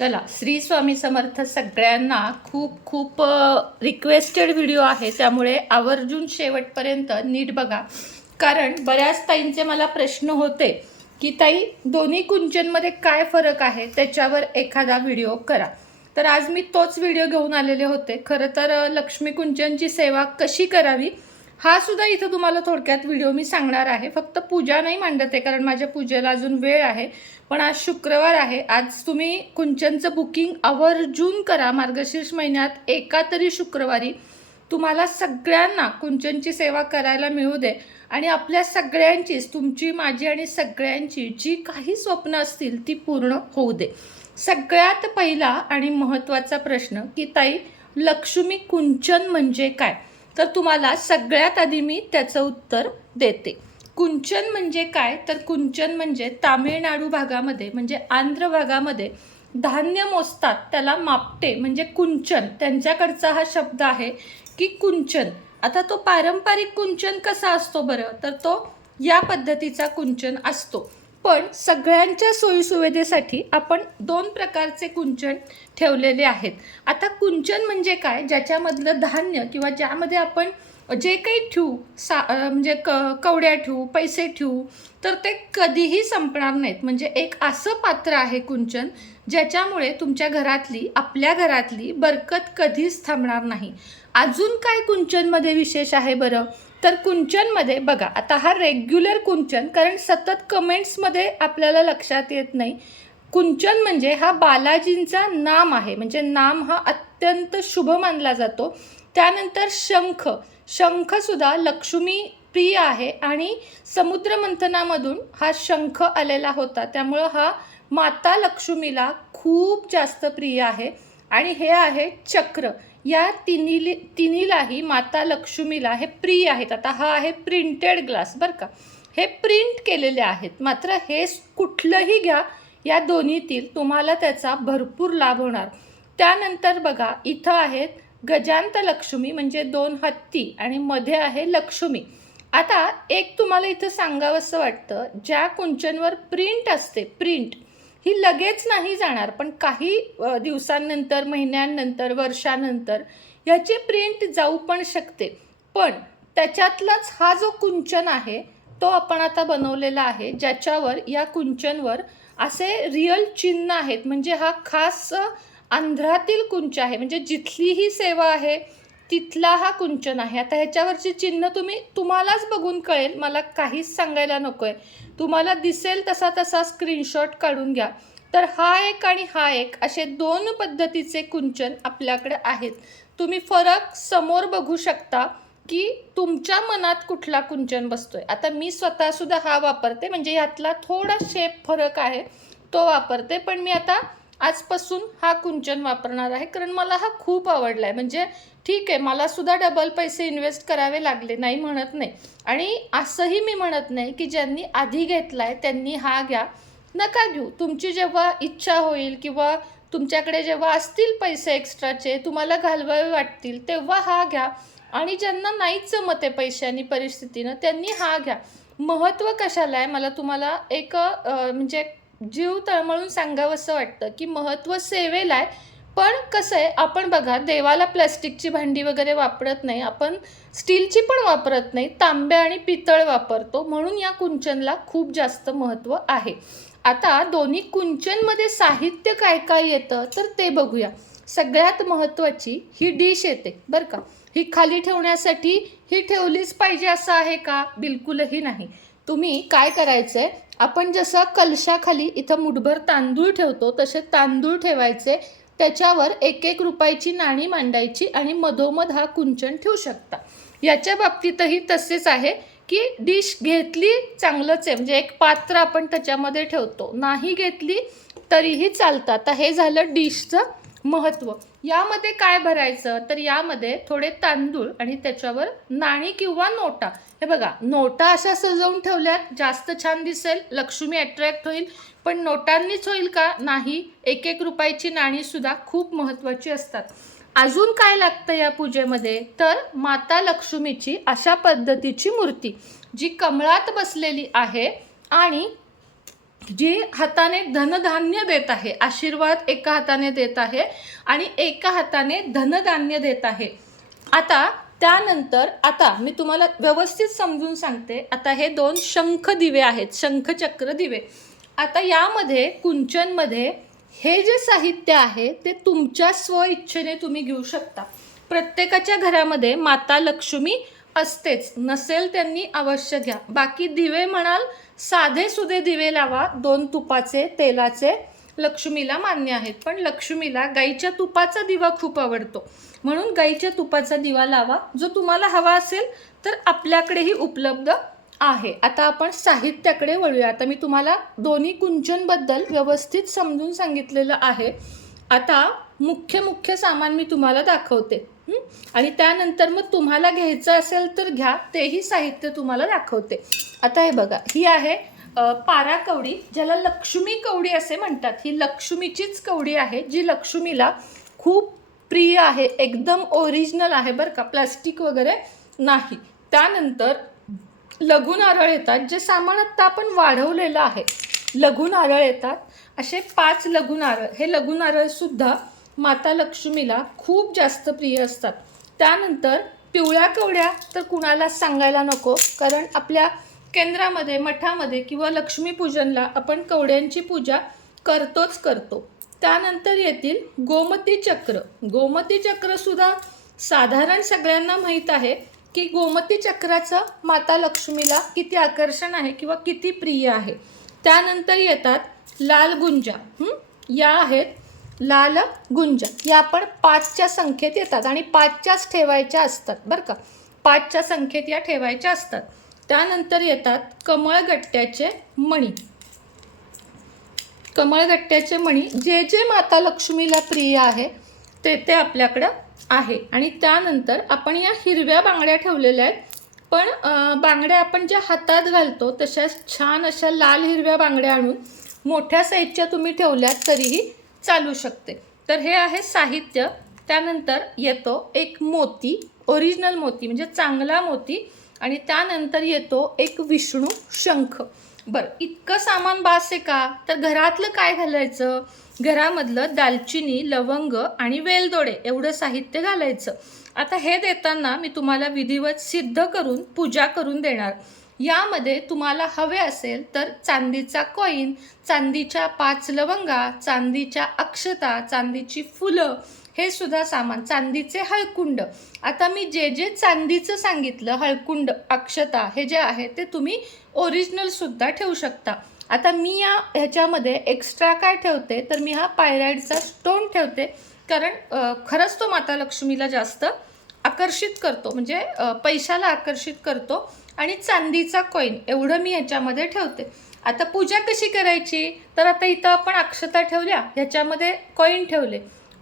चला श्री स्वामी समर्थ सगळ्यांना खूप खूप रिक्वेस्टेड व्हिडिओ आहे. त्यामुळे आवर्जून शेवटपर्यंत नीट बघा. कारण बऱ्याच ताईंचे मला प्रश्न होते की ताई दोन्ही कुंचनमध्ये काय फरक आहे? त्याच्यावर एखादा व्हिडिओ करा. तर आज मी तोच व्हिडिओ घेऊन आलेले होते. खरं तर लक्ष्मी कुंचनची सेवा कशी करावी? हा सुद्धा इथं तुम्हाला थोडक्यात व्हिडिओ मी सांगणार आहे. फक्त पूजा नाही मांडत आहे कारण माझ्या पूजेला अजून वेळ आहे. पण आज शुक्रवार आहे. आज तुम्ही कुंचनचं बुकिंग आवर्जून करा. मार्गशीर्ष महिन्यात एका तरी शुक्रवारी तुम्हाला सगळ्यांना कुंचनची सेवा करायला मिळू दे. आणि आपल्या सगळ्यांचीच तुमची माझी आणि सगळ्यांची जी काही स्वप्न असतील ती पूर्ण होऊ दे. सगळ्यात पहिला आणि महत्त्वाचा प्रश्न की ताई लक्ष्मी कुंचन म्हणजे काय? तर तुम्हाला सगळ्यात आधी मी त्याचं उत्तर देते. कुंचन म्हणजे काय? तर कुंचन म्हणजे तामिळनाडू भागामध्ये म्हणजे आंध्र भागामध्ये धान्य मोजतात. त्याला मापटे म्हणजे कुंचन. त्यांच्याकडचा हा शब्द आहे की कुंचन. आता तो पारंपरिक कुंचन कसा असतो बरं? तर तो या पद्धतीचा कुंचन असतो. पण सगळ्यांच्या सोयीसुविधेसाठी आपण दोन प्रकारचे कुंचन ठेवलेले आहेत. आता कुंचन म्हणजे काय? ज्याच्यामधलं धान्य किंवा ज्यामध्ये आपण जे काही ठेवू सा म्हणजे क कवड्या ठेवू पैसे ठेवू तर ते कधीही संपणार नाहीत. म्हणजे एक असं पात्र आहे कुंचन ज्याच्यामुळे तुमच्या घरातली आपल्या घरातली बरकत कधीच थांबणार नाही. अजून काय कुंचनमध्ये विशेष आहे बरं? तर कुंचनमध्ये बघा आता हा रेग्युलर कुंचन कारण सतत कमेंट्समध्ये आपल्याला लक्षात येत नाही. कुंचन म्हणजे हा बालाजींचा नाम आहे. म्हणजे नाम हा अत्यंत शुभ मानला जातो. त्यानंतर शंख. शंखसुद्धा लक्ष्मी प्रिय आहे आणि समुद्र मंथनामधून हा शंख आलेला होता. त्यामुळं हा माता लक्ष्मीला खूप जास्त प्रिय आहे. आणि हे आहे चक्र. या तिन्ही तिन्हीलाही माता लक्ष्मीला हे प्रिय आहेत. आता हा आहे प्रिंटेड ग्लास बरं का. हे प्रिंट केलेले आहेत. मात्र हे कुठलंही घ्या या दोन्हीतील तुम्हाला त्याचा भरपूर लाभ होणार. त्यानंतर बघा इथं आहेत गजांत लक्ष्मी म्हणजे दोन हत्ती आणि मध्ये आहे लक्ष्मी. आता एक तुम्हाला इथं सांगावंसं वाटतं ज्या कुंचनवर प्रिंट असते प्रिंट ही लगेच नाही जाणार पण काही दिवसांनंतर महिन्यांनंतर वर्षानंतर ह्याची प्रिंट जाऊ पण शकते. पण त्याच्यातलाच हा जो कुंचन आहे तो आपण आता बनवलेला आहे ज्याच्यावर या कुंचनवर असे रिअल चिन्ह आहेत. म्हणजे हा खास आंध्रातील कुंच आहे. म्हणजे जिथली ही सेवा आहे तिथला हा कुंचन आहे. आता ह्याच्यावरची चिन्ह तुम्ही तुम्हालाच बघून कळेल. मला काहीच सांगायला नको आहे तुम्हाला दिसेल तसा तसा स्क्रीनशॉट काढून घ्या. तर हा एक आणि हा एक असे दोन पद्धतीचे कुंचन आपल्याकडे आहेत. तुम्ही फरक समोर बघू शकता की तुमच्या मनात कुठला कुंचन बसतोय. आता मी स्वतःसुद्धा हा वापरते म्हणजे ह्यातला थोडा शेप फरक आहे तो वापरते. पण मी आता आजपासून हा कुंचन वापरणार आहे. कारण मला हा खूप आवडला आहे म्हणजे ठीक आहे मलासुद्धा डबल पैसे इन्व्हेस्ट करावे लागले नाही म्हणत नाही. आणि असंही मी म्हणत नाही की ज्यांनी आधी घेतला आहे त्यांनी हा घ्या. नका घेऊ. तुमची जेव्हा इच्छा होईल किंवा तुमच्याकडे जेव्हा असतील पैसे एक्स्ट्राचे तुम्हाला घालवावे वाटतील तेव्हा हा घ्या. आणि ज्यांना नाहीच जमत आहे पैशानी परिस्थितीनं त्यांनी हा घ्या. महत्त्व कशाला आहे? मला तुम्हाला एक म्हणजे जीव तळमळून सांगावं असं वाटतं की महत्त्व सेवेला आहे. पण कसं आहे आपण बघा देवाला प्लॅस्टिकची भांडी वगैरे वापरत नाही. आपण स्टीलची पण वापरत नाही. तांब्या आणि पितळ वापरतो. म्हणून या कुंचनला खूप जास्त महत्त्व आहे. आता दोन्ही कुंचनमध्ये साहित्य काय काय येतं तर ते बघूया. सगळ्यात महत्त्वाची ही डिश येते बरं का? ही खाली ठेवण्यासाठी ही ठेवलीच पाहिजे असं आहे का? बिलकुलही नाही. तुम्ही काय करायचं आहे आपण जसं कलशाखाली इथं मुठभर तांदूळ ठेवतो तसे तांदूळ ठेवायचे. त्याच्यावर एक एक रुपयाची नाणी मांडायची आणि मधोमध हा कुंचन ठेवू शकता. याच्या बाबतीतही तसेच आहे की डिश घेतली चांगलंच आहे. म्हणजे एक पात्र आपण त्याच्यामध्ये ठेवतो. नाही घेतली तरीही चालतं. आता हे झालं डिशचं. महत्त्व यामध्ये काय भरायचं? तर यामध्ये थोडे तांदूळ आणि त्याच्यावर नाणी किंवा नोटा. हे बघा नोटा अशा सजवून ठेवल्यात जास्त छान दिसेल लक्ष्मी अट्रॅक्ट होईल. पण नोटांनीच होईल का? नाही. एक एक रुपयाची नाणी सुद्धा खूप महत्त्वाची असतात. अजून काय लागतं या पूजेमध्ये? तर माता लक्ष्मीची अशा पद्धतीची मूर्ती जी कमळात बसलेली आहे आणि जी हाताने धनधान्य देत आहे आशीर्वाद एका हाताने देत आहे आणि एका हाताने धनधान्य देत आहे. आता त्यानंतर आता मी तुम्हाला व्यवस्थित समजून सांगते. आता हे दोन शंख दिवे आहेत शंखचक्र दिवे. आता यामध्ये कुंचनमध्ये हे जे साहित्य आहे ते तुमच्या स्वइच्छेने तुम्ही घेऊ शकता. प्रत्येकाच्या घरामध्ये माता लक्ष्मी असतेच. नसेल त्यांनी अवश्य घ्या. बाकी दिवे म्हणाल साधे सुधे दिवे लावा दोन तुपाचे तेलाचे. लक्ष्मीला मान्य आहेत पण लक्ष्मीला गाईच्या तुपाचा दिवा खूप आवडतो. म्हणून गाईच्या तुपाचा दिवा लावा जो तुम्हाला हवा असेल तर आपल्याकडेही उपलब्ध आहे. आता आपण साहित्याकडे वळूया. आता मी तुम्हाला दोन्ही कुंचनबद्दल व्यवस्थित समजून सांगितलेलं आहे. आता मुख्य मुख्य सामान मी तुम्हाला दाखवते. आणि त्यानंतर मग तुम्हाला घ्यायचं असेल तर घ्या तेही साहित्य तुम्हाला दाखवते. आता हे बघा ही आहे पारा कवडी ज्याला लक्ष्मी कवडी असे म्हणतात. ही लक्ष्मीचीच कवडी आहे जी लक्ष्मीला खूप प्रिय आहे एकदम ओरिजिनल आहे बरं का प्लास्टिक वगैरे नाही. त्यानंतर लघु नारळ येतात जे सामान आत्ता आपण वाढवलेलं आहे. लघु नारळ येतात. असे पाच लघु नारळ हे लघु नारळसुद्धा माता लक्ष्मीला खूप जास्त प्रिय असतात. त्यानंतर पिवळ्या कवड्या तर कुणाला सांगायला नको कारण आपल्या केंद्रामध्ये मठामध्ये किंवा लक्ष्मीपूजनला आपण कवड्यांची पूजा करतोच करतो. त्यानंतर येतील गोमती चक्र. गोमती चक्रसुद्धा साधारण सगळ्यांना माहीत आहे की गोमती चक्राचं माता लक्ष्मीला किती आकर्षण आहे किंवा किती प्रिय आहे. त्यानंतर येतात लाल गुंजा या आहेत लाल गुंजा या पण पाचच्या संख्येत येतात आणि पाचच्याच ठेवायच्या असतात बरं का? पाचच्या संख्येत या ठेवायच्या असतात. त्यानंतर येतात कमळगट्ट्याचे मणी. कमळगट्ट्याचे मणी जे जे माता लक्ष्मीला प्रिय आहे ते ते आपल्याकडं आहे. आणि त्यानंतर आपण या हिरव्या बांगड्या ठेवलेल्या आहेत. पण बांगड्या आपण ज्या हातात घालतो तशाच छान अशा लाल हिरव्या बांगड्या आणून मोठ्या साईजच्या तुम्ही ठेवल्यात तरीही चालू शकते. तर हे आहे साहित्य. त्यानंतर येतो एक मोती ओरिजिनल मोती म्हणजे चांगला मोती. आणि त्यानंतर येतो एक विष्णू शंख. बरं इतकं सामान बास आहे का? तर घरातलं काय घालायचं? घरामधलं दालचिनी लवंग आणि वेलदोडे एवढं साहित्य घालायचं. आता हे देताना मी तुम्हाला विधिवत सिद्ध करून पूजा करून देणार. यामध्ये तुम्हाला हवे असेल तर चांदीचा कॉईन चांदीच्या पाच लवंगा चांदीच्या अक्षता चांदीची फुलं हे सुद्धा सामान चांदीचे हळकुंड. आता मी जे जे चांदीचं सांगितलं हळकुंड अक्षता हे जे आहे ते तुम्ही ओरिजिनल सुद्धा ठेवू शकता. आता मी या ह्याच्यामध्ये एक्स्ट्रा काय ठेवते? तर मी हा पायराईडचा स्टोन ठेवते. कारण खरंच तो माता लक्ष्मीला जास्त आकर्षित करतो. म्हणजे पैशाला आकर्षित करतो. आणि चांदीचा कॉईन एवढं मी ह्याच्यामध्ये ठेवते. आता पूजा कशी करायची? तर आता इथं आपण अक्षता ठेवल्या ह्याच्यामध्ये कॉईन ठेवले.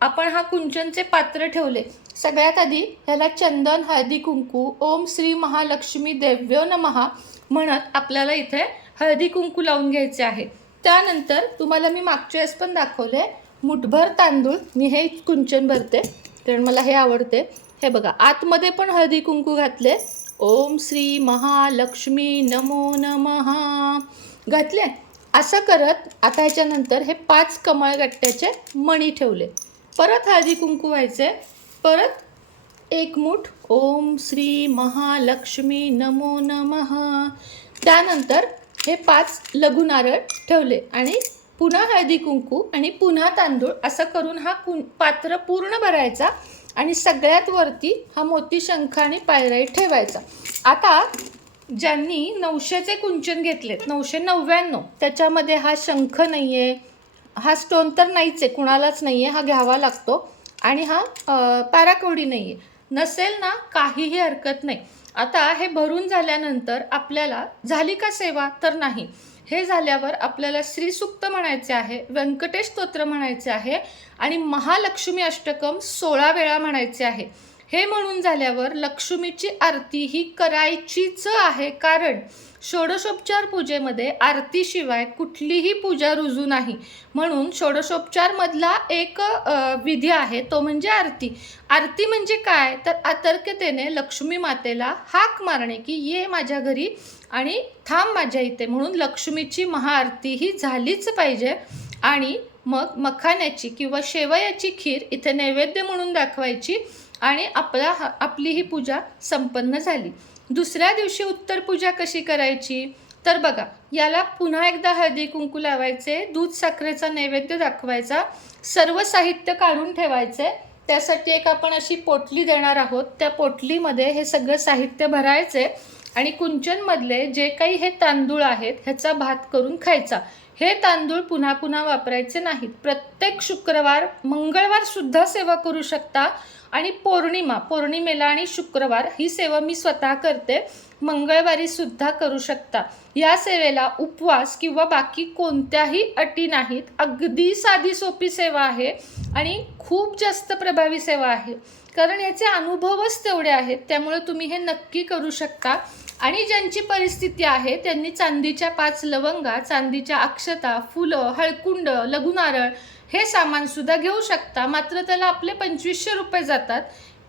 आपण हा कुंचनचे पात्र ठेवले. सगळ्यात आधी ह्याला चंदन हळदी कुंकू ओम श्री महालक्ष्मी देव्यो नमहा म्हणत आपल्याला इथे हळदी कुंकू लावून घ्यायचे आहे. त्यानंतर तुम्हाला मी मागच्या वेळेस पण दाखवले मुठभर तांदूळ. मी हे कुंचन भरते कारण मला हे आवडते. हे बघा आतमध्ये पण हळदी कुंकू घातले. ओम श्री महालक्ष्मी नमो नमहा घातले असं करत आता ह्याच्यानंतर हे पाच कमळगट्ट्याचे मणी ठेवले. परत हळदी कुंकू व्हायचे परत एक मूठ ओम श्री महालक्ष्मी नमो नमहा त्यानंतर हे पाच लघु नारळ ठेवले आणि पुन्हा हळदी कुंकू आणि पुन्हा तांदूळ असं करून हा कुं पात्र पूर्ण भरायचा. आणि सगळ्यात वरती हा मोती शंख आणि पायराई ठेवायचा. आता ज्यांनी नऊशेचे कुंचन घेतलेत नऊशे नव्याण्णव त्याच्यामध्ये हा शंख नाही आहे हा स्टोन तर नाहीच आहे कुणालाच नाही आहे हा घ्यावा लागतो. आणि हा पॅराकोडी नाही आहे नसेल ना काहीही हरकत नाही. आता हे भरून झाल्यानंतर आपल्याला झाली का सेवा? तर नाही. हे झाल्यावर आपल्याला श्रीसुक्त म्हणायचे आहे व्यंकटेश स्तोत्र म्हणायचे आहे आणि महालक्ष्मी अष्टकम सोळा वेळा म्हणायचे आहे. हे म्हणून झाल्यावर लक्ष्मीची आरती ही करायचीच आहे. कारण षोडशोपचार पूजेमध्ये आरतीशिवाय कुठलीही पूजा रुजू नाही. म्हणून षोडशोपचारमधला एक विधी आहे तो म्हणजे आरती. आरती म्हणजे काय? तर आतर्क्यतेने लक्ष्मी मातेला हाक मारणे की ये माझ्या घरी आणि थांब माझ्या इथे. म्हणून लक्ष्मीची महाआरती ही झालीच पाहिजे. आणि मग मखाण्याची किंवा शेवयाची खीर इथे नैवेद्य म्हणून दाखवायची आणि आपला हा- आपली ही पूजा संपन्न झाली. दुसऱ्या दिवशी उत्तर पूजा कशी करायची? तर बघा याला पुन्हा एकदा हळदी कुंकू लावायचे दूध साखरेचा नैवेद्य दाखवायचा सर्व साहित्य काढून ठेवायचे. त्यासाठी एक आपण अशी पोटली देणार आहोत. त्या पोटलीमध्ये हे सगळं साहित्य भरायचे आणि कुंचनमधले जे काही हे तांदूळ आहेत ह्याचा भात करून खायचा. हे तांदूळ पुन्हा पुन्हा वापरायचे नाहीत. प्रत्येक शुक्रवार मंगळवार सुद्धा सेवा करू शकता आणि पौर्णिमा पौर्णिमेला आणि शुक्रवार ही सेवा मी स्वतः करते मंगळवारी सुद्धा करू शकता. या सेवेला उपवास किंवा बाकी कोणत्याही अटी नाहीत. अगदी साधी सोपी सेवा आहे आणि खूप जास्त प्रभावी सेवा आहे. कारण याचे अनुभवच तेवढे आहेत त्यामुळे तुम्ही हे नक्की करू शकता. आणि ज्यांची परिस्थिती आहे त्यांनी चांदीच्या पाच लवंगा चांदीच्या अक्षता फुलं हळकुंड लघुनारळ हे सामान सुद्धा घेऊ शकता. मात्र त्याला आपले पंचवीसशे रुपये जातात.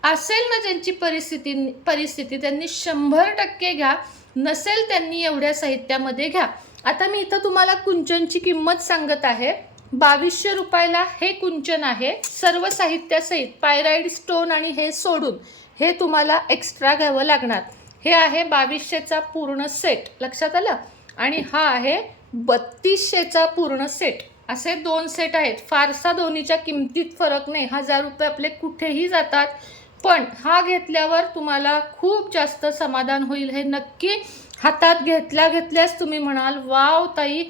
असेल ना ज्यांची परिस्थिती परिस्थिती त्यांनी शंभर टक्के घ्या. नसेल त्यांनी एवढ्या साहित्यामध्ये घ्या. आता मी इथं तुम्हाला कुंचनची किंमत सांगत आहे. बावीसशे रुपयाला हे कुंचन आहे. सर्व साहित्यासहित पायराईड स्टोन आणि हे सोडून हे तुम्हाला एक्स्ट्रा घ्यावं लागणार. हे आहे बावीसशेचा पूर्ण सेट. लक्षात आलं? आणि हा आहे बत्तीसशेचा पूर्ण सेट. असे दोन सेट आहेत. फारसा दोन्हीच्या किमतीत फरक नाही. हजार रुपये आपले कुठेही जातात. पण हा घेतल्यावर तुम्हाला खूप जास्त समाधान होईल. हे नक्की हातात घेतल्या घेतल्यास तुम्ही म्हणाल वाव ताई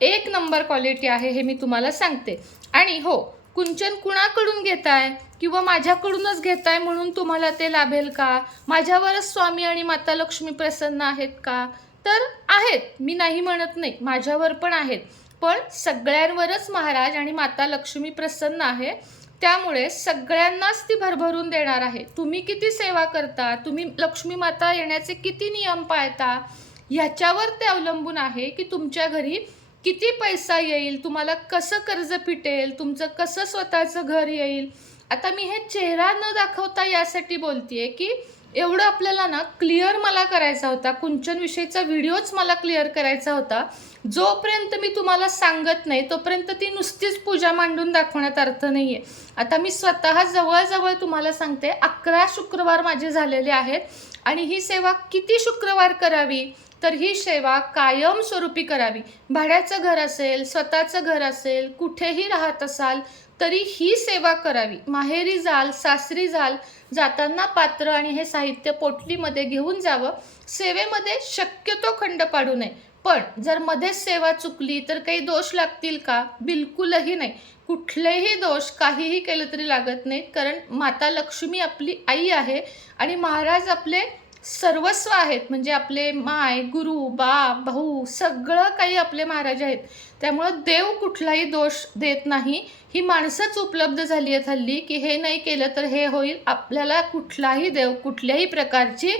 एक नंबर क्वालिटी आहे हे मी तुम्हाला सांगते. आणि हो कुंचन कुणाकडून घेताय? किंवा माझ्याकडूनच घेताय म्हणून तुम्हाला ते लाभेल का? माझ्यावरच स्वामी आणि माता लक्ष्मी प्रसन्न आहेत का? तर आहेत. मी नाही म्हणत नाही. माझ्यावर पण आहेत. पण सगळ्यांवरच महाराज आणि माता लक्ष्मी प्रसन्न आहे. त्यामुळे सगळ्यांनाच ती भरभरून देणार आहे. तुम्ही किती सेवा करता? तुम्ही लक्ष्मी माता येण्याचे किती नियम पाळता? ह्याच्यावर ते अवलंबून आहे की तुमच्या घरी किती पैसा येईल? तुम्हाला कसं कर्ज फिटेल तुमचं कसं स्वतःचं घर येईल? आता मी हे चेहरा न दाखवता यासाठी बोलतेय की एवढं आपल्याला ना क्लिअर मला करायचा होता. कुंचनविषयीचा व्हिडिओच मला क्लिअर करायचा होता. जोपर्यंत मी तुम्हाला सांगत नाही तोपर्यंत ती नुसतीच पूजा मांडून दाखवण्यात अर्थ नाही आहे आता मी स्वतः जवळजवळ तुम्हाला सांगते अकरा शुक्रवार माझे झालेले आहेत आणि ही सेवा किती शुक्रवार करावी? तर ही सेवा कायमस्वरूपी करावी. भाड्याचं घर असेल स्वतःचं घर असेल कुठेही राहत असाल तरी ही सेवा करावी. माहेरी जाल सासरी जाल जाताना पात्र आणि हे साहित्य पोटलीमध्ये घेऊन जावं. सेवेमध्ये शक्यतो खंड पाडू नये. पण जर मध्येच सेवा चुकली तर काही दोष लागतील का? बिलकुलही नाही. कुठलेही दोष काहीही केलं तरी लागत नाहीत. कारण माता लक्ष्मी आपली आई आहे आणि महाराज आपले सर्वस्व आहेत. म्हणजे आपले माय गुरु बाप भाऊ सगळं काही आपले महाराज आहेत. त्यामुळं देव कुठलाही दोष देत नाही. ही माणसंच उपलब्ध झाली आहेत हल्ली की हे नाही केलं तर हे होईल. आपल्याला कुठलाही देव कुठल्याही प्रकारची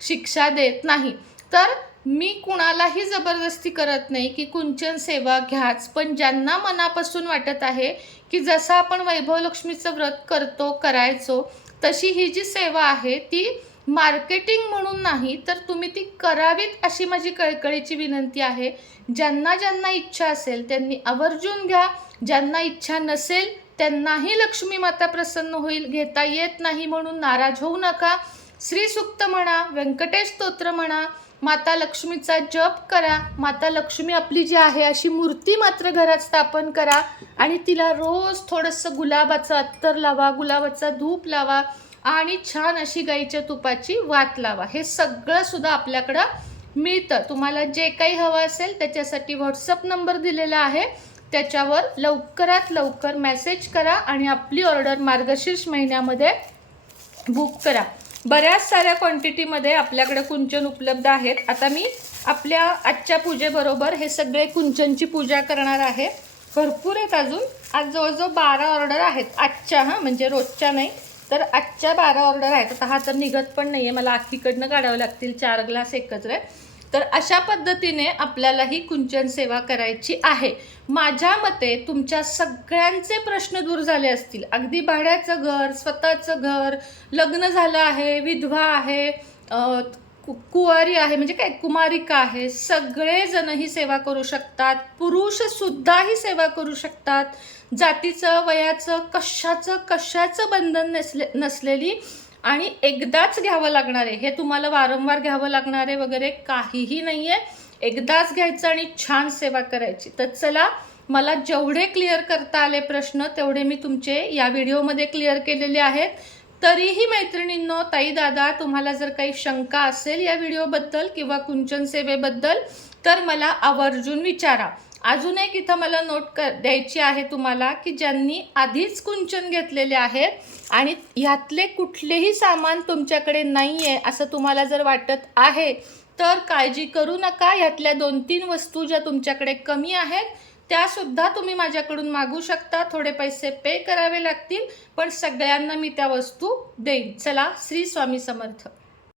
शिक्षा देत नाही. तर मी कुणालाही जबरदस्ती करत नाही की कुंचन सेवा घ्याच. पण ज्यांना मनापासून वाटत आहे की जसं आपण वैभवलक्ष्मीचं व्रत करतो करायचो तशी ही जी सेवा आहे ती मार्केटिंग म्हणून नाही तर तुम्ही ती करावीत अशी माझी कळकळीची विनंती आहे. ज्यांना ज्यांना इच्छा असेल त्यांनी आवर्जून घ्या. ज्यांना इच्छा नसेल त्यांनाही लक्ष्मी माता प्रसन्न होईल घेता येत नाही म्हणून नाराज होऊ नका. श्रीसुक्त म्हणा व्यंकटेश स्तोत्र म्हणा माता लक्ष्मीचा जप करा. माता लक्ष्मी आपली जी आहे अशी मूर्ती मात्र घरात स्थापन करा. आणि तिला रोज थोडंसं गुलाबाचं अत्तर लावा गुलाबाचा धूप लावा. आणि छान अशी गाईच्या तुपाची वात लावा. हे सगळं सुद्धा आपल्याकडं मिळतं. तुम्हाला जे काही हवं असेल त्याच्यासाठी व्हॉट्सअप नंबर दिलेला आहे. त्याच्यावर लवकरात लवकर मेसेज करा आणि आपली ऑर्डर मार्गशीर्ष महिन्यामध्ये बुक करा. बऱ्याच साऱ्या क्वांटिटीमध्ये आपल्याकडे कुंचन उपलब्ध आहेत. आता मी आपल्या आजच्या पूजेबरोबर हे सगळे कुंचनची पूजा करणार आहे. भरपूर आहेत अजून. आज जवळजवळ बारा ऑर्डर आहेत. आजच्या हां म्हणजे रोजच्या नाही. तर आजच्या बारा ऑर्डर आहेत. आता हा तर निघत पण नाही आहे मला आखीकडनं काढावं लागतील. चार ग्लास एकत्र तर अशा पद्धतीने आपल्याला ही कुंचन सेवा करायची आहे. माझ्या मते तुमच्या सगळ्यांचे प्रश्न दूर झाले असतील. अगदी भाड्याचं घर स्वतःचं घर लग्न झालं आहे विधवा आहे कु- कुवारी आहे म्हणजे काय कुमारिका आहे. सगळेजण ही सेवा करू शकतात. पुरुषसुद्धा ही सेवा करू शकतात. जातीचं वयाचं कशाचं कशाचं बंधन नसले नसलेली आणि एकदाच घ्यावं लागणार. आहे हे तुम्हाला वारंवार घ्यावं लागणार आहे वगैरे काहीही नाही आहे एकदाच घ्यायचं आणि छान सेवा करायची. तर चला मला जेवढे क्लिअर करता आले प्रश्न तेवढे मी तुमचे या व्हिडिओमध्ये क्लिअर केलेले आहेत. तरीही मैत्रिणींनो ताई दादा तुम्हाला जर काही शंका असेल या व्हिडिओबद्दल किंवा कुंचन सेवेबद्दल तर मला आवर्जून विचारा. अजून एक इथं मला नोट कर द्यायची आहे तुम्हाला की ज्यांनी आधीच कुंचन घेतलेले आहेत आणि ह्यातले कुठलेही सामान तुमच्याकडे नाही आहे असं तुम्हाला जर वाटत आहे तर काळजी करू नका. ह्यातल्या दोन तीन वस्तू ज्या तुमच्याकडे कमी आहेत त्यासुद्धा तुम्ही माझ्याकडून मागू शकता. थोडे पैसे पे करावे लागतील पण सगळ्यांना मी त्या वस्तू देईन. चला श्री स्वामी समर्थ.